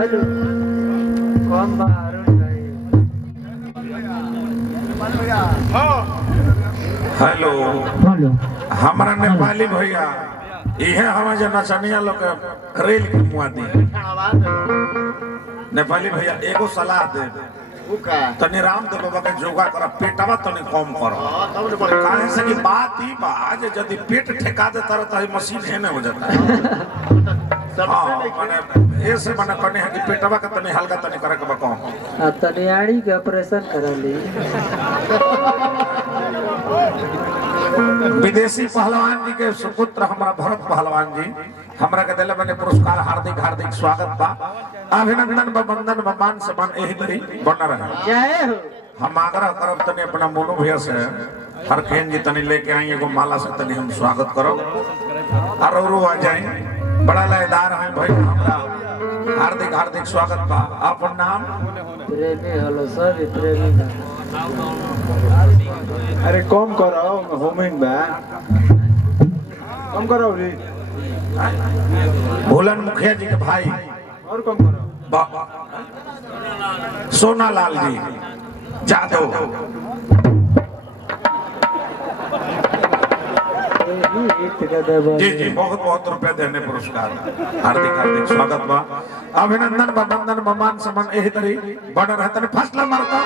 Hello कौन बाहर hello hello हमारा नेपाली भैया इहे हमारे जो नचनिया लोग रेल के मुआ दी नेपाली भैया एगो सलाह दे तनी रामदेव बाबा के योगा कर पेटवा तनी कम करो काहे से कि बात ही बा जे यदि पेट ठेका देता रहता है मशीन है ना हो जाता है हाँ माने ऐसे माने कने है कि पेटवा के तनी हल्का तनी करे के बा कम तनियाड़ी के ऑपरेशन करा ली विदेशी पहलवान जी के सुपुत्र हमारा भरत पहलवान जी हमरा के दिले मैंने पुरस्कार हार्दिक हार्दिक स्वागत बा अभिनंदन व वंदन व मान सम्मान एही तरी बना रहे जय हो। हम आग्रह करब तनी अपना मोनू भैया से हर खेन जी तनी लेके आई एगो माला से तनी हम स्वागत करो और आ जाए बड़ा लयदार है भाई हमरा हार्दिक हार्दिक स्वागत बा अपन नाम प्रेमी हलो सब प्रेमी बा अरे कम करो होमिंग बा कम करो रे भोलन मुखिया जी के भाई और कम करो सोनालाल जी जादव जी जी बहुत बहुत रुपया देने पुरस्कार हार्दिक हार्दिक स्वागत बा अभिनंदन व वंदन व मान सम्मान एही तरी बन रहे तने फसला मारता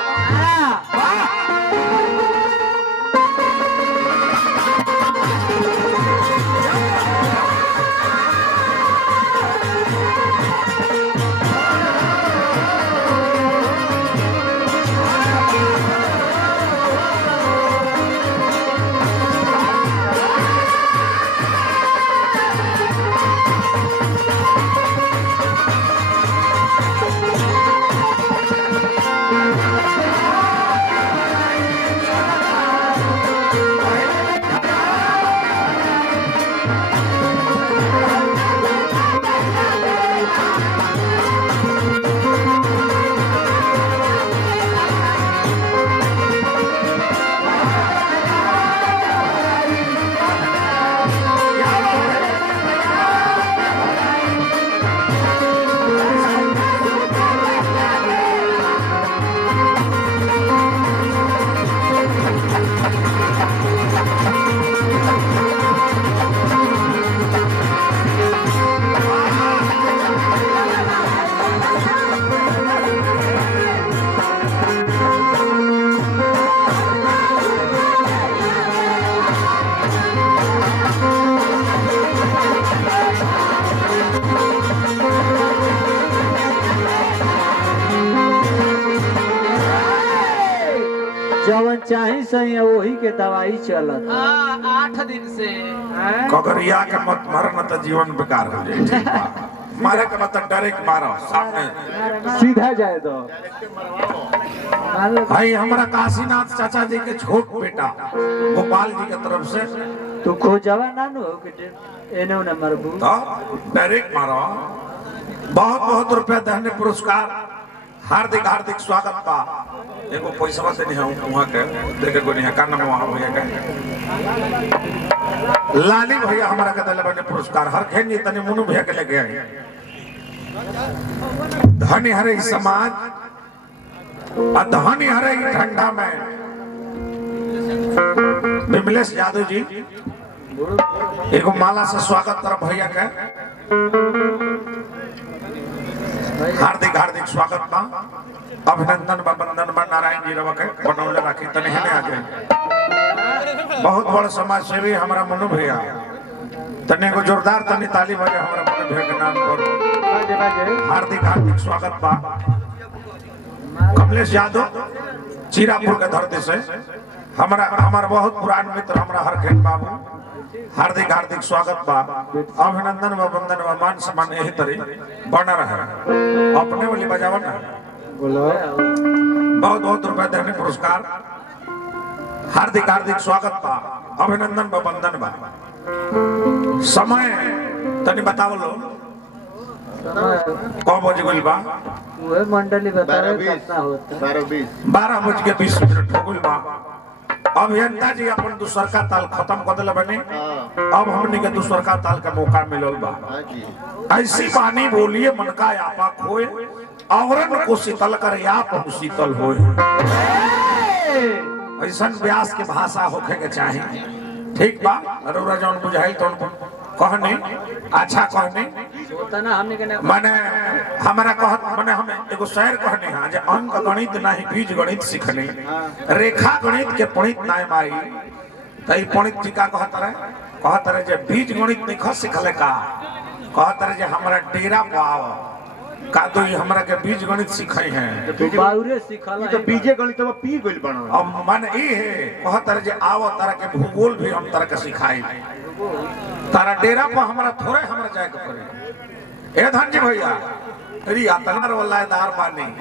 जवन चाही सही वही के दवाई चलत 8 दिन से कगरिया के मत मरना तो जीवन बेकार हो जाए ठीक बा। मारे के मत डायरेक्ट मारो सामने सीधा जाए तो भाई हमारा काशीनाथ चाचा जी के छोट बेटा गोपाल जी के तरफ से तू खोजवा ना नो के एने न मरबू तो डायरेक्ट मारो बहुत बहुत रुपया देने पुरस्कार हार्दिक हार्दिक स्वागत बा एगो पैसा से नहीं हम वहां के देखे को नहीं का नाम वहां भैया के लाली भैया हमारा के दिले बने पुरस्कार हर खेन जी तने मुनु भैया के लेके आए धनी हरे समाज धनी हरे ठंडा में विमलेश यादव जी एगो माला से स्वागत कर भैया के हार्दिक हार्दिक स्वागत बा अभिनंदन व वंदन बा नारायण जी रवा के बनौले राखी तने हेने आ गए बहुत बड़ समाज सेवी हमारा मनु भैया तने को जोरदार तने ताली बजे हमारा मनु भैया के नाम पर हार्दिक हार्दिक स्वागत बा कमलेश यादव चीरापुर के धरती से हमारा बहुत पुरान मित्र हमारा हरखेन बाबू हार्दिक हार्दिक स्वागत बा अभिनंदन व वंदन व मान सम्मान एही तरी बना रहे अपने वाली बजावन ना बोलो बहुत बहुत रुपए देने पुरस्कार हार्दिक हार्दिक स्वागत बा अभिनंदन व वंदन बा समय तनी बताओ लो कब बजे गुल बा वो मंडली बता रहे कितना होता 12:20 12:20 हो गुल बा अभियंता जी अपन दूसर का ताल खत्म कर दिले बनी। अब हमने के दूसर का ताल का मौका मिलल बा। ऐसी बानी बोलिए मन का आपा खोए, औरन को शीतल कर आप हम शीतल होए। ऐसा व्यास के भाषा होखे के चाहिए। ठीक बा, अरोरा जौन बुझाइल तो कहने अच्छा कहने होता ना हमने के माने हमारा कहत माने हमें एगो शायर कहने हां जे अंक गणित नहीं बीज गणित सीखने, रेखा गणित के पणित नाय माई। तई पणित टीका कहत रहे जे बीज गणित नहीं ख सिखले का, कहत रहे जे हमरा डेरा पाव का तो ये हमरा के बीज गणित सिखाई हैं। बाउरे सिखला तो बीजे गणित में पी गइल बना। अब मन ई है कहत रहे जे आओ तारा के भूगोल भी हम तारा के सिखाई। तारा डेरा पर हमरा थोड़े हमरा जाए के पड़े। ए धन जी भैया अरे अतनार वाला दार बानी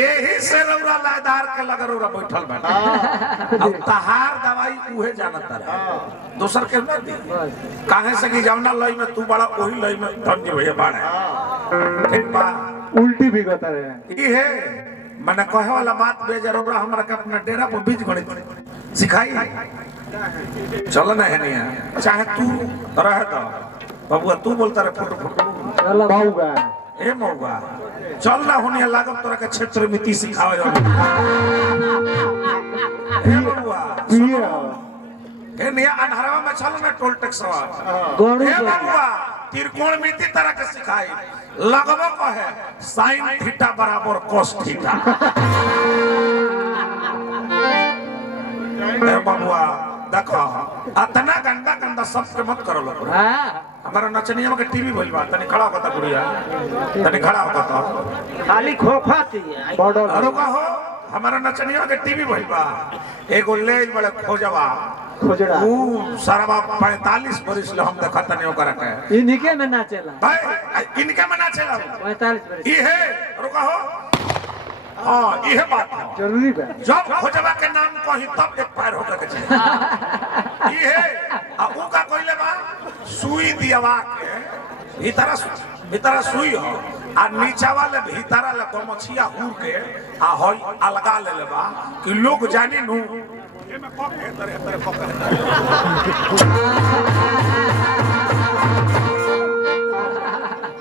एही से रौरा लायदार के लग रौरा बैठल बा। अब तहार दवाई उहे जानत रहे, दोसर के ना दी। काहे से कि जौना लई में तू बड़ा ओही लई में धन जी भैया बाड़े। ठीक बा, उल्टी भी बता रहे हैं। ई है मने कहे वाला बात बेजर रौरा हमरा के अपना डेरा पर बीज गणित सिखाई। चल ना है नहीं चाहे तू रह दो बबुआ, तू बोलता रहे फुट फुट चलो बाऊगा ए मौगा चल ना होने लागम तोरा के क्षेत्र मिति सिखावे हो। ए बबुआ पिए ए निया अनहरवा में चल ना टोल टैक्सवा। गोरू ए बबुआ त्रिकोण मिति तरह के सिखाई लगबो कहे sin थीटा बराबर cos थीटा। ए बबुआ देखो अतना गंदा गंदा शब्द के मत करो लोग। हां हमारा नचनिया के टीवी भइल बा, तनी खड़ा होता बुढ़िया, तनी खड़ा होता खाली खोखा थी बॉर्डर अरे का हो हमारा नचनिया के टीवी भइल बा। एगो ले बड़े खोजवा खोजड़ा ऊ सरवा 45 बरिस ले हम देखत तनी ओकरा के इनके में नाचेला भाई इनके में ना चला 45 बरस ई है रुका हो। हां ई है बात है। जरूरी बा। जब खोजवा के नाम कही तब एक पैर होकर के चाहिए। ई है आ ऊ का कइले बा सुई दियावा के भीतर सुई हो आ नीचा वाले भीतर ले गमछिया हुर के आ होई अलगा ले लेबा कि लोग जानी नु एमे कब हेतरे हेतरे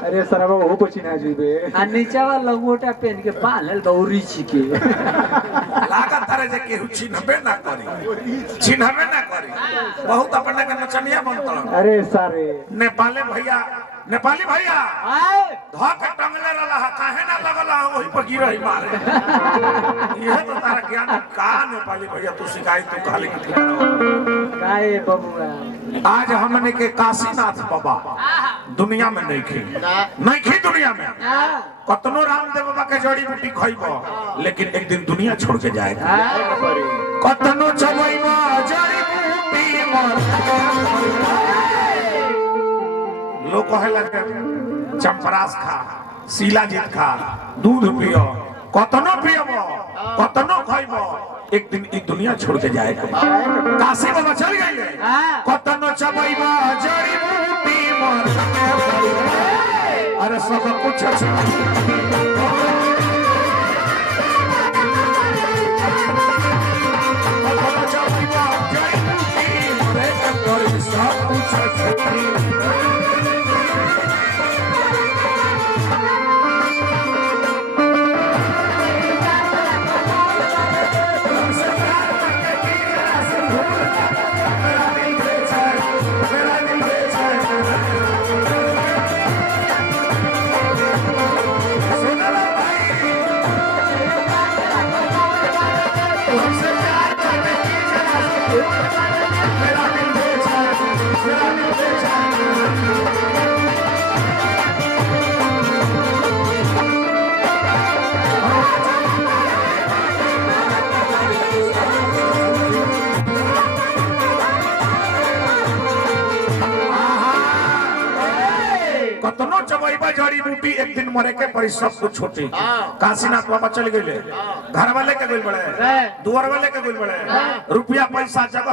अरे सर अब वो कुछ ना जीबे। आ नीचा वाला लंगोटा पहन के बांधल दौरी छिके लागत तारे जे केहू चिन्हबे ना करी बहुत अपने के नचनिया बनत। अरे सारे नेपाली भैया आए धक टंगले रहला काहे ना लगला वही पर गिरही मारे। यह तो तारा ज्ञान का नेपाली भैया तू सिखाई तू खाली काए बबुआ आज हमने के काशीनाथ बाबा दुनिया में नहीं खी दुनिया में कतनो रामदेव बाबा के जड़ी बूटी खइबो लेकिन एक दिन दुनिया छोड़ के जाएगा। कतनो चबइबो जड़ी बूटी लोग कहेला चंपरास खा शिलाजीत खा दूध पियो कतनो पियबो कतनो खइबो एक दिन ई दुनिया छोड़ के जाएगा। काशी बाबा चल गए कतनो चबइबो जड़ी बूटी अरे सब कुछ सब कुछ कतनो चबइबा जड़ी बूटी एक दिन मरे के परी सब कुछ छोटी। काशीनाथ बाबा चल गए घर वाले के गुल बड़े दुआर वाले के गुल बड़े रुपया पैसा जगह